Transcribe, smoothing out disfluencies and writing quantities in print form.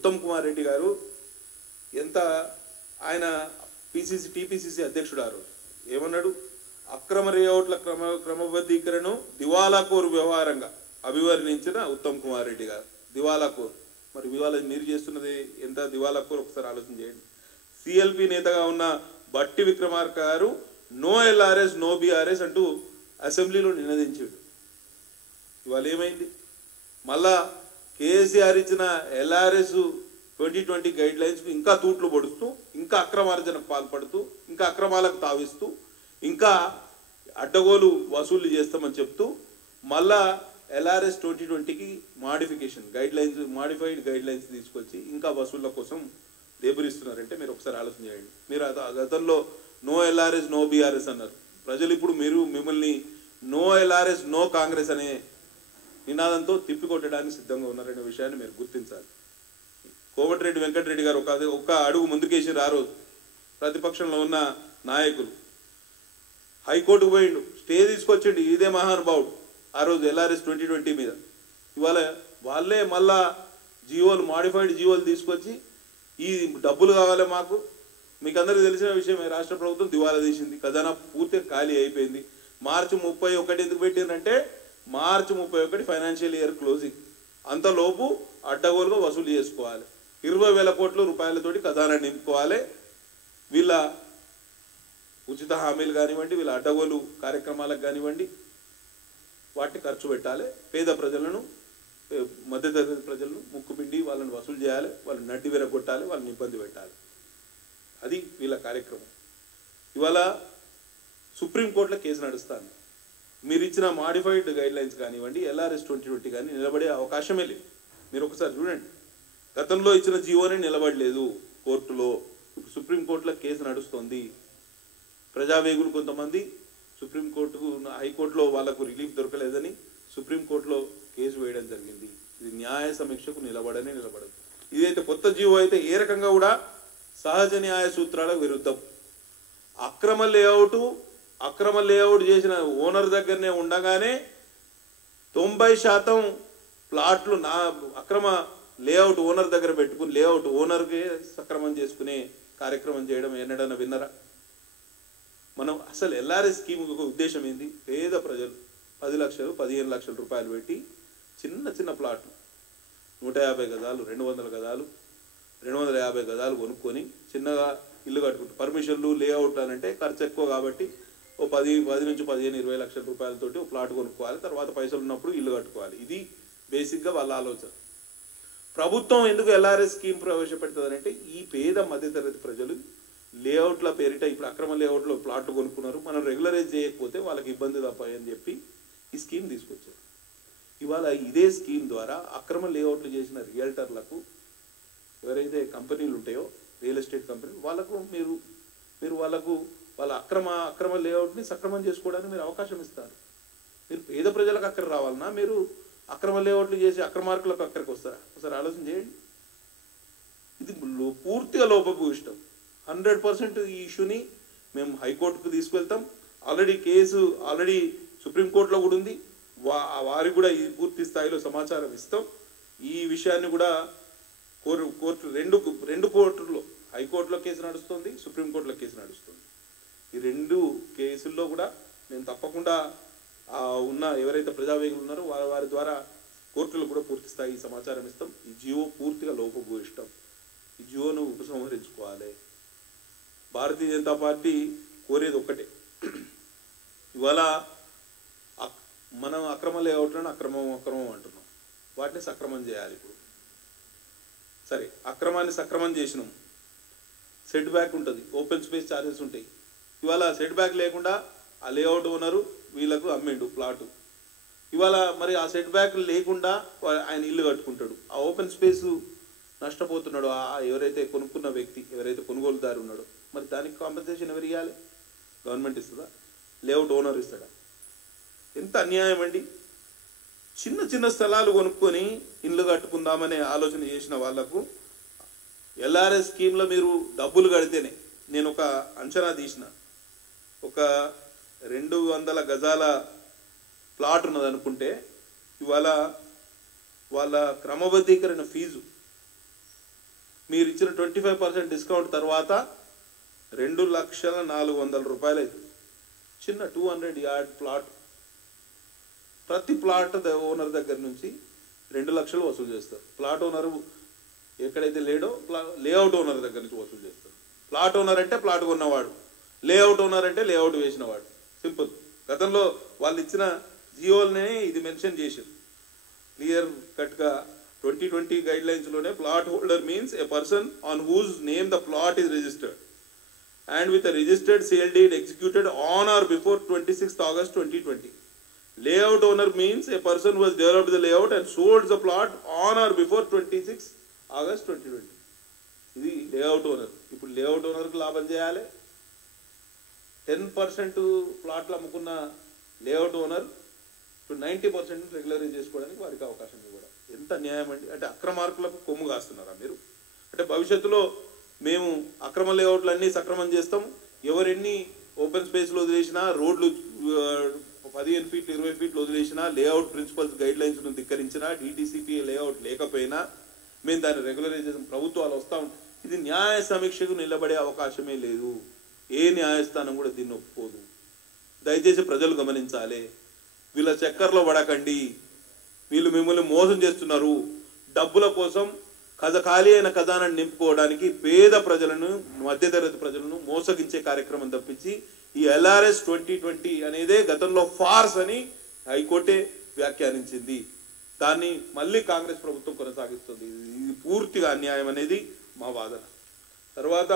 ఉత్తమ్ కుమార్ రెడ్డి గారు ఎంత ఆయన టీపీసీసీ అధ్యక్షుడు ఆ రోజు ఏమన్నాడు? అక్రమ లేఅవుట్ల క్రమబద్ధీకరణను దివాలాకోరు వ్యవహారంగా అభివర్ణించిన ఉత్తమ్ కుమార్ రెడ్డి గారు. దివాలాకోరు. మరి ఇవాళ మీరు చేస్తున్నది ఎంత దివాలాకోరు ఒకసారి ఆలోచన చేయండి. సిఎల్పి నేతగా ఉన్న బట్టి విక్రమార్క గారు నో ఎల్ఆర్ఎస్ నో బీఆర్ఎస్ అంటూ అసెంబ్లీలో నినదించాడు. ఇవాళ ఏమైంది? మళ్ళా కేసీఆర్ ఇచ్చిన ఎల్ఆర్ఎస్ 2020 గైడ్ లైన్స్కు ఇంకా తూట్లు పొడుస్తూ, ఇంకా అక్రమార్జనకు పాల్పడుతూ, ఇంకా అక్రమాలకు తావిస్తూ, ఇంకా అడ్డగోలు వసూళ్లు చేస్తామని చెప్తూ మళ్ళా ఎల్ఆర్ఎస్ 2020కి మాడిఫైడ్ గైడ్ లైన్స్ తీసుకొచ్చి ఇంకా వసూళ్ల కోసం లేబరిస్తున్నారంటే మీరు ఒకసారి ఆలోచన చేయండి. మీరు గతంలో నో ఎల్ఆర్ఎస్ నో బీఆర్ఎస్ అన్నారు. ప్రజలు ఇప్పుడు మిమ్మల్ని నో ఎల్ఆర్ఎస్ నో కాంగ్రెస్ అనే నినాదంతో తిప్పికొట్టడానికి సిద్ధంగా ఉన్నారనే విషయాన్ని మీరు గుర్తించాలి. కోమటిరెడ్డి వెంకటరెడ్డి గారు ఒక అడుగు ముందుకేసారు. ఆ రోజు ప్రతిపక్షంలో ఉన్న నాయకులు హైకోర్టుకు పోయిండు, స్టే తీసుకొచ్చిండు. ఇదే మహానుభావుడు ఆ రోజు ఎల్ఆర్ఎస్ 2020 మీద. ఇవాళ వాళ్ళే మళ్ళా మాడిఫైడ్ జీవోలు తీసుకొచ్చి ఈ డబ్బులు కావాలి మాకు. మీకు అందరికీ తెలిసిన విషయమే, రాష్ట్ర ప్రభుత్వం దివాలా తీసింది, ఖజానా పూర్తిగా ఖాళీ అయిపోయింది. మార్చి 31 ఎందుకు పెట్టిందంటే మార్చి 31 ఫైనాన్షియల్ ఇయర్ క్లోజింగ్. అంతలోపు అడ్డగోలుగా వసూలు చేసుకోవాలి. 20,000 కోట్ల రూపాయలతోటి ఖజానా నింపుకోవాలి. వీళ్ళ ఉచిత హామీలు కానివ్వండి, వీళ్ళ అడ్డగోలు కార్యక్రమాలకు కానివ్వండి, వాటిని ఖర్చు పెట్టాలి. పేద ప్రజలను, మధ్యతరగతి ప్రజలను ముక్కుపిండి వాళ్ళని వసూలు చేయాలి, వాళ్ళని నడ్డి విరగొట్టాలి, వాళ్ళని ఇబ్బంది పెట్టాలి. అది వీళ్ళ కార్యక్రమం. ఇవాళ సుప్రీంకోర్టులో కేసు నడుస్తాను. మీరు ఇచ్చిన మాడిఫైడ్ గైడ్ లైన్స్ కానివ్వండి, ఎల్ఆర్ఎస్ 2020 కానీ నిలబడే అవకాశమే లేదు. మీరు ఒకసారి చూడండి, గతంలో ఇచ్చిన జీవోనే నిలబడలేదు కోర్టులో. ఇప్పుడు సుప్రీంకోర్టులో కేసు నడుస్తోంది. ప్రజావేగులు కొంతమంది సుప్రీంకోర్టుకు, హైకోర్టులో వాళ్లకు రిలీఫ్ దొరకలేదని సుప్రీంకోర్టులో కేసు వేయడం జరిగింది. ఇది న్యాయ సమీక్షకు నిలబడదు. ఇదైతే కొత్త జీవో అయితే ఏ రకంగా కూడా సహజ న్యాయ సూత్రాలకు విరుద్ధం. అక్రమ లేఅవుట్ చేసిన ఓనర్ దగ్గరనే ఉండగానే 90% ప్లాట్లు అక్రమ లేఅవుట్ ఓనర్ దగ్గర పెట్టుకుని లేఅవుట్ ఓనర్కే సక్రమం చేసుకునే కార్యక్రమం చేయడం ఎన్నడన్నా విన్నరా? మనం అసలు ఎల్ఆర్ఎస్ స్కీమ్ ఉద్దేశం ఏంది? పేద ప్రజలు 10 లక్షలు 15 లక్షల రూపాయలు పెట్టి చిన్న ప్లాట్లు 150 గజాలు 200 గజాలు 250 గజాలు కొనుక్కొని చిన్నగా ఇల్లు కట్టుకుంటారు. పర్మిషన్లు లేఅవుట్ అని అంటే ఖర్చు ఎక్కువ కాబట్టి ఓ 10 నుంచి 15, 20 లక్షల రూపాయలతోటి ఒక ప్లాట్ కొనుక్కోవాలి. తర్వాత పైసలు ఉన్నప్పుడు ఇల్లు కట్టుకోవాలి. ఇది బేసిక్గా వాళ్ళ ఆలోచన. ప్రభుత్వం ఎందుకు ఎల్ఆర్ఎస్ స్కీమ్ ప్రవేశపెడుతుందంటే ఈ పేద మధ్యతరగతి ప్రజలు లేఅవుట్ల పేరిట ఇప్పుడు అక్రమ లేఅవుట్లో ప్లాట్లు కొనుక్కున్నారు, మనం రెగ్యులరైజ్ చేయకపోతే వాళ్ళకి ఇబ్బంది తప్పాయని చెప్పి ఈ స్కీమ్ తీసుకొచ్చారు. ఇవాళ ఇదే స్కీమ్ ద్వారా అక్రమ లేఅవుట్లు చేసిన రియల్టర్లకు, ఎవరైతే కంపెనీలు ఉంటాయో రియల్ ఎస్టేట్ కంపెనీలు, వాళ్ళకు మీరు వాళ్ళకు వాళ్ళ అక్రమ లేఅవుట్ని సక్రమం చేసుకోవడానికి మీరు అవకాశం ఇస్తారు. మీరు పేద ప్రజలకు అక్కర రావాలన్నా మీరు అక్రమ లేఅవుట్లు చేసి అక్రమార్కులకు అక్కడికి వస్తారా? ఒకసారి ఆలోచన చేయండి. ఇది పూర్తిగా లోపభూయిష్టం. 100% ఈ ఇష్యూని మేము హైకోర్టుకు తీసుకెళ్తాం. కేసు ఆల్రెడీ సుప్రీంకోర్టులో కూడా ఉంది. వారికి కూడా ఈ పూర్తి స్థాయిలో సమాచారం ఇస్తాం. ఈ విషయాన్ని కూడా కోర్టు రెండు కోర్టుల్లో, హైకోర్టులో కేసు నడుస్తుంది, సుప్రీంకోర్టులో కేసు నడుస్తుంది. ఈ 2 కేసుల్లో కూడా మేము తప్పకుండా ఉన్న ఎవరైతే ప్రజావేగులు ఉన్నారో వారి ద్వారా కోర్టులో కూడా పూర్తి స్థాయి సమాచారం ఇస్తాం. ఈ జియో పూర్తిగా లోపభూయిష్టం. ఈ జియోను ఉపసంహరించుకోవాలి. భారతీయ జనతా పార్టీ కోరేది ఒక్కటే, ఇవాళ మనం అక్రమ లేఅవుట్లను అక్రమం అంటున్నాం, వాటిని సక్రమం చేయాలి. ఇప్పుడు సరే, అక్రమాన్ని సక్రమం చేసినాం, సెట్ బ్యాక్ ఉంటుంది, ఓపెన్ స్పేస్ ఛార్జెస్ ఉంటాయి. ఇవాళ సెట్ బ్యాక్ లేకుండా ఆ లేఅవుట్ ఓనరు వీళ్ళకు అమ్మిండు ప్లాటు. ఇవాళ మరి ఆ సెట్ బ్యాక్ లేకుండా ఆయన ఇల్లు కట్టుకుంటాడు, ఆ ఓపెన్ స్పేసు నష్టపోతున్నాడు ఎవరైతే కొనుక్కున్న వ్యక్తి, ఎవరైతే కొనుగోలుదారు ఉన్నాడో. మరి దానికి కాంపెన్సేషన్ ఎవరు ఇవ్వాలి? గవర్నమెంట్ ఇస్తుందా? లేఅవుట్ ఓనర్ ఇస్తాడా? ఎంత అన్యాయం అండి. చిన్న స్థలాలు కొనుక్కొని ఇల్లు కట్టుకుందామనే ఆలోచన చేసిన వాళ్లకు ఎల్ఆర్ఎస్ స్కీమ్లో మీరు డబ్బులు కడితేనే, నేను ఒక అంచనా తీసిన, ఒక 200 గజాల ప్లాట్ ఉన్నదనుకుంటే ఇవాళ వాళ్ళ క్రమబద్ధీకరణ ఫీజు మీరు ఇచ్చిన 25% డిస్కౌంట్ తర్వాత 2,04,000 రూపాయలు అవుతుంది. చిన్న 200 యార్డ్ ప్లాట్, ప్రతి ప్లాట్ ఓనర్ దగ్గర నుంచి 2 లక్షలు వసూలు చేస్తారు. ప్లాట్ ఓనర్ ఎక్కడైతే లేడో లేఅవుట్ ఓనర్ దగ్గర నుంచి వసూలు చేస్తారు. ప్లాట్ ఓనర్ అంటే ప్లాట్ కొన్నవాడు, లేఅవుట్ ఓనర్ అంటే లేఅవుట్ వేసినవాడు. సింపుల్. గతంలో వాళ్ళు ఇచ్చిన జియోలనే ఇది మెన్షన్ చేశారు క్లియర్ కట్గా. 2020 గైడ్లైన్స్లోనే plot holder means a person on whose name the plot is registered and with a registered sale deed executed on or before 26th August 2020. Layout owner means a person who has developed the layout and sold the plot on or before 26th August 2020. ఇది layout owner. ఇప్పుడు layout ఓనర్కి లాభం చేయాలి. 10% ప్లాట్లు అమ్ముకున్న layout owner 90% regularise చేసుకోవడానికి వారికి అవకాశం ఇవ్వడం ఎంత న్యాయం అండి? అంటే అక్రమార్కులకు కొమ్ము కాస్తున్నారా మీరు? అంటే భవిష్యత్తులో మేము అక్రమ లేఅవుట్లు అన్నీ సక్రమం చేస్తాం, ఎవరెన్ని ఓపెన్ స్పేస్లో వదిలేసినా, రోడ్లు 15 ఫీట్లు 20 ఫీట్లు వదిలేసినా, లేఅవుట్ ప్రిన్సిపల్స్ గైడ్లైన్స్ను ధిక్కరించినా, DTCP లేఅవుట్ లేకపోయినా మేము దాన్ని రెగ్యులరైజ్ చేస్తాం. ప్రభుత్వాలు వస్తాం. ఇది న్యాయ సమీక్షకు నిలబడే అవకాశమే లేదు. ఏ న్యాయస్థానం కూడా దీన్ని ఒప్పుకోదు. దయచేసి ప్రజలు గమనించాలి. వీళ్ళ చక్కర్లో పడకండి. వీళ్ళు మిమ్మల్ని మోసం చేస్తున్నారు. డబ్బుల కోసం ఖాళీ అయిన ఖజానాన్ని నింపుకోవడానికి పేద ప్రజలను, మధ్యతరగతి ప్రజలను మోసగించే కార్యక్రమం తప్పించి ఈ LRS 2020 అనేదే గతంలో ఫార్స్ అని హైకోర్టే వ్యాఖ్యానించింది. దాన్ని మళ్ళీ కాంగ్రెస్ ప్రభుత్వం కొనసాగిస్తుంది. ఇది పూర్తిగా అన్యాయం అనేది మా వాదన. తర్వాత